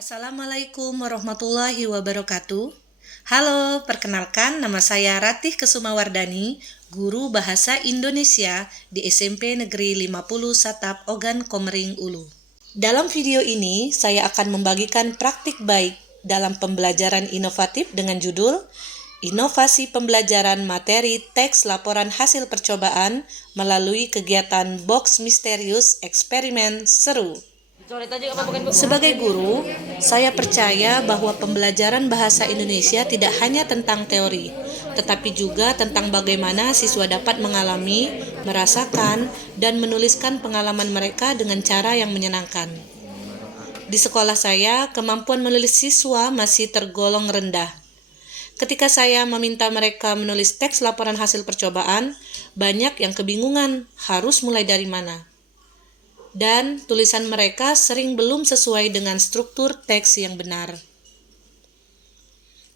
Assalamualaikum warahmatullahi wabarakatuh. Halo, perkenalkan nama saya Ratih Kesumawardani, guru Bahasa Indonesia di SMP Negeri 50 Satap Ogan Komering Ulu. Dalam video ini, saya akan membagikan praktik baik dalam pembelajaran inovatif dengan judul Inovasi Pembelajaran Materi Teks Laporan Hasil Percobaan melalui kegiatan Box Misterius Eksperimen Seru. Sebagai guru, saya percaya bahwa pembelajaran bahasa Indonesia tidak hanya tentang teori, tetapi juga tentang bagaimana siswa dapat mengalami, merasakan, dan menuliskan pengalaman mereka dengan cara yang menyenangkan. Di sekolah saya, kemampuan menulis siswa masih tergolong rendah. Ketika saya meminta mereka menulis teks laporan hasil percobaan, banyak yang kebingungan harus mulai dari mana. Dan tulisan mereka sering belum sesuai dengan struktur teks yang benar.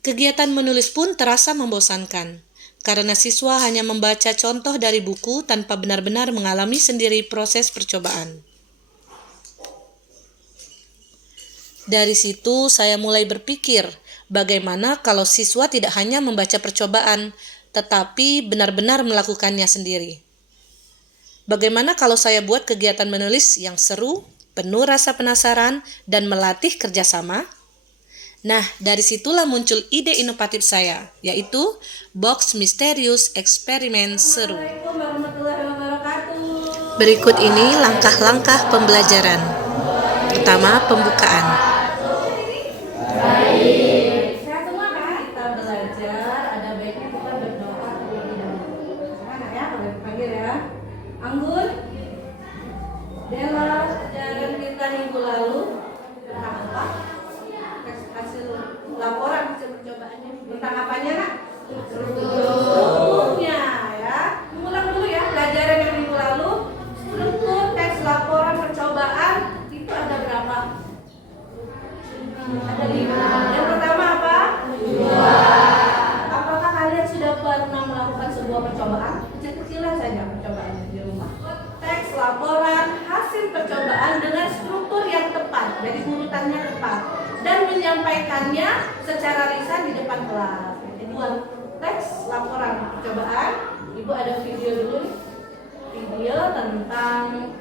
Kegiatan menulis pun terasa membosankan, karena siswa hanya membaca contoh dari buku tanpa benar-benar mengalami sendiri proses percobaan. Dari situ saya mulai berpikir, bagaimana kalau siswa tidak hanya membaca percobaan, tetapi benar-benar melakukannya sendiri. Bagaimana kalau saya buat kegiatan menulis yang seru, penuh rasa penasaran, dan melatih kerjasama? Nah, dari situlah muncul ide inovatif saya, yaitu Box Misterius Eksperimen Seru. Berikut ini langkah-langkah pembelajaran. Pertama, pembukaan. Anggun, Dela, pelajaran kita minggu lalu tentang apa? Hasil laporan hasil percobaannya tentang apanya, nak? Strukturnya, ya. Ulang dulu ya, pelajaran yang minggu lalu. Struktur teks laporan percobaan itu ada berapa? Ada 5. Yang pertama apa? 2. Apakah kalian sudah pernah melakukan sebuah percobaan? Kecil-kecilan saja percobaannya di rumah. Teks laporan hasil percobaan dengan struktur yang tepat, jadi urutannya tepat, dan menyampaikannya secara lisan di depan kelas. Jadi buat teks laporan percobaan, Ibu ada video dulu, video tentang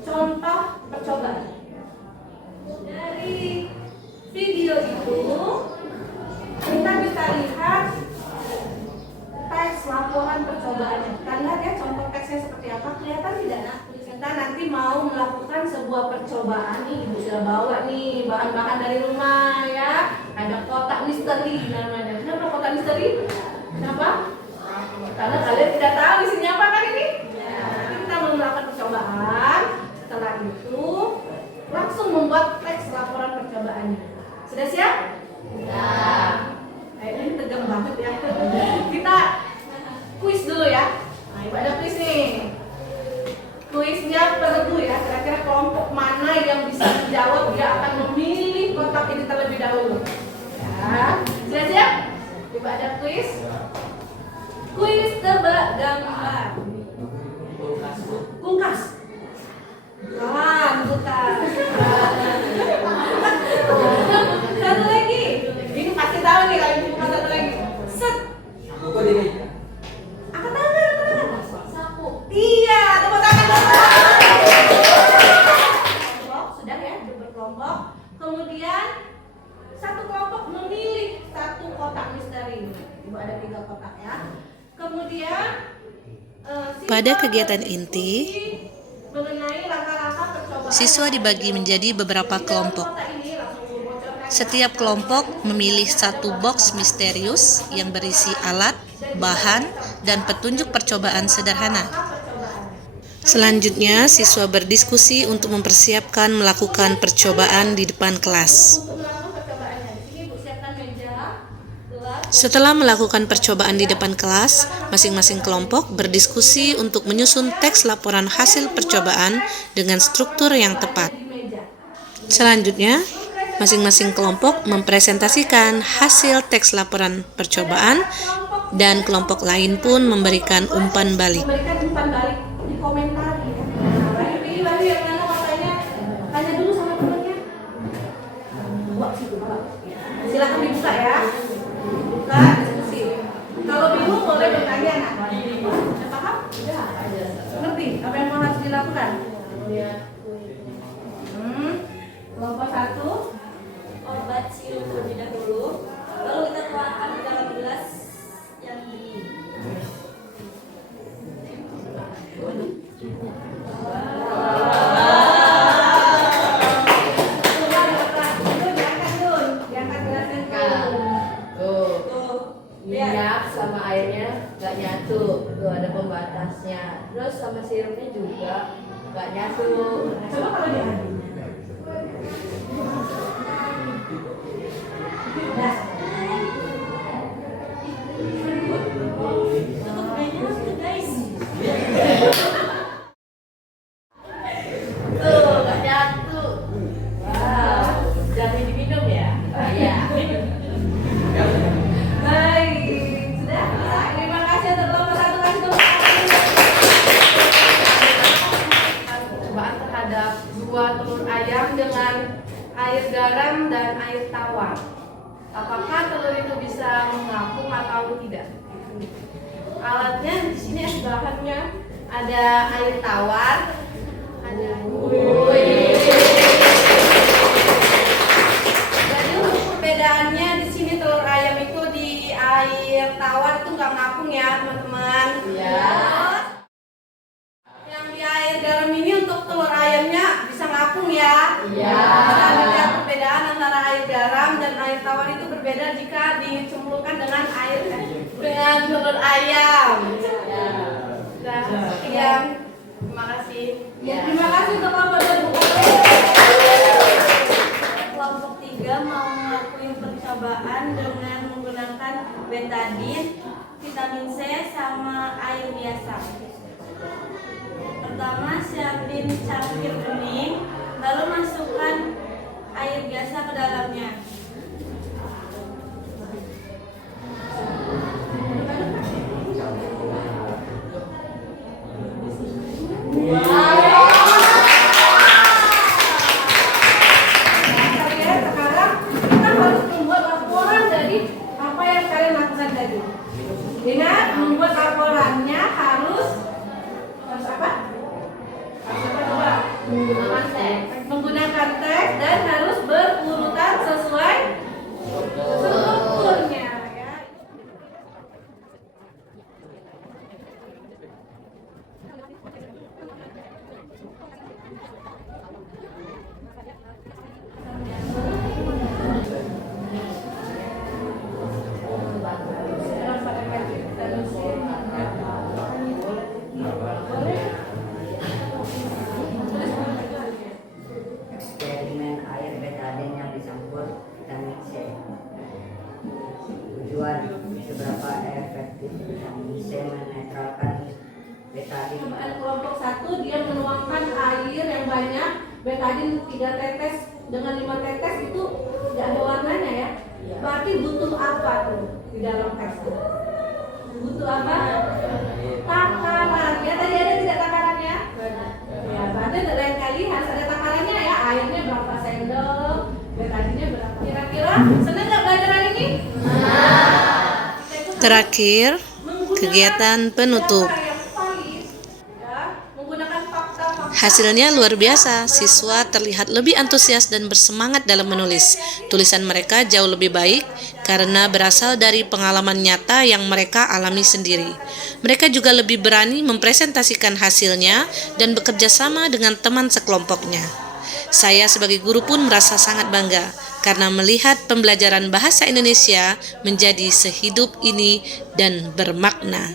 contoh percobaan. Dari video itu kita bisa lihat teks laporan percobaannya. Kita lihat ya contoh teksnya seperti apa. Kelihatan tidak, nak? Kita nanti mau melakukan sebuah percobaan nih. Ibu sudah bawa nih bahan-bahan dari rumah ya. Ada kotak misteri namanya. Kenapa kotak misteri? Kenapa? Karena kalian tidak tahu isinya apa kan ini? Ya. Kita mau melakukan percobaan. Setelah itu langsung membuat teks laporan percobaannya. Sudah siap? Sudah. Ini tegang banget ya. Kita kuis dulu ya. Nah, Ibu ada kuis nih. Kuisnya peregu ya. Kira-kira kelompok mana yang bisa menjawab, dia akan memilih kotak ini terlebih dahulu. Ya. Sudah siap? Ibu ada kuis. Kuis tebak gambar. Kungkas. Bukan. Satu lagi. Ini pasti tahu nih kalau Ibu buka satu lagi. Set. Angkat tangan. Sapu. Iya, tepuk tangan dulu. Kelompok, sudah ya, berkelompok. Kemudian satu kelompok memilih satu kotak misteri. Ibu ada 3 kotak ya. Kemudian Pada kegiatan inti, mengenai langkah-langkah percobaan. siswa dibagi menjadi beberapa kelompok. Setiap kelompok memilih satu box misterius yang berisi alat, bahan, dan petunjuk percobaan sederhana. Selanjutnya, siswa berdiskusi untuk mempersiapkan melakukan percobaan di depan kelas. Setelah melakukan percobaan di depan kelas, masing-masing kelompok berdiskusi untuk menyusun teks laporan hasil percobaan dengan struktur yang tepat. Selanjutnya, masing-masing kelompok mempresentasikan hasil teks laporan percobaan dan kelompok lain pun memberikan umpan balik. Di komentar ya. Pilih yang mana katanya. Tanya dulu sama temannya. Silakan dibuka ya. Buka, diskusi. Kalau bingung boleh bertanya nak. Sudah paham? Ngerti apa yang mau harus dilakukan? Kelompok 1. Obat sirup terlebih dahulu, lalu kita tuangkan ke dalam gelas yang dingin. Minyak sama airnya nggak nyatu, tuh ada pembatasnya. Terus sama sirupnya juga nggak nyatu. Coba kalau diaduk. Nah, Tuh nggak nyatu. Wow, jangan diminum ya. Iya. baik. Sudah? Terima kasih untuk kelompok 1. Kasih tepuk tangan. Percobaan terhadap 2 telur ayam dengan air garam dan air tawar. Apakah telur itu bisa mengapung atau tidak? Alatnya di sini bahannya ada air tawar, ada Jadi untuk perbedaannya di sini telur ayam itu di air tawar itu nggak ngapung ya teman-teman. Iya. Yang di air garam ini untuk telur ayamnya bisa ngapung ya. Iya. Kita lihat perbedaan antara air garam dan air tawar itu berbeda jika dicemplungkan dengan dengan telur ayam. Ya. Sudah sekian. Terima kasih. Ya, terima kasih untuk kelompok 2. Kelompok 3 mau melakukan percobaan dengan menggunakan betadine, vitamin C, sama air biasa. Pertama, siapin cangkir bening, lalu masukkan air biasa ke dalamnya. Kalian sekarang kita harus membuat laporan dari apa yang kalian lakukan tadi. Ingat, membuat laporannya harus apa? Harus apa coba? Menggunakan teks dan harus berurutan sesuai strukturnya ya. Eksperimen air betadine yang dicampur vitamin C. Tujuan seberapa efektif vitamin C menetralkan betadine. Percobaan kelompok 1 dia menuangkan air yang banyak, betadine 3 tetes dengan 5 tetes itu tidak ada warnanya ya. Berarti butuh apa tuh di dalam teksnya? Butuh apa? Takaran. Ya tadi ada tidak takarannya? Ya, berarti lain kali harus ada takarannya ya. Airnya berapa sendok, betadine berapa? Kira-kira senang nggak belajar hari ini? Terakhir, kegiatan penutup. Hasilnya luar biasa, siswa terlihat lebih antusias dan bersemangat dalam menulis. Tulisan mereka jauh lebih baik karena berasal dari pengalaman nyata yang mereka alami sendiri. Mereka juga lebih berani mempresentasikan hasilnya dan bekerja sama dengan teman sekelompoknya. Saya sebagai guru pun merasa sangat bangga karena melihat pembelajaran bahasa Indonesia menjadi sehidup ini dan bermakna.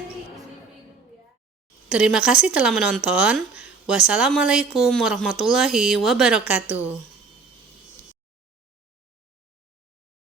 Terima kasih telah menonton. Wassalamualaikum warahmatullahi wabarakatuh.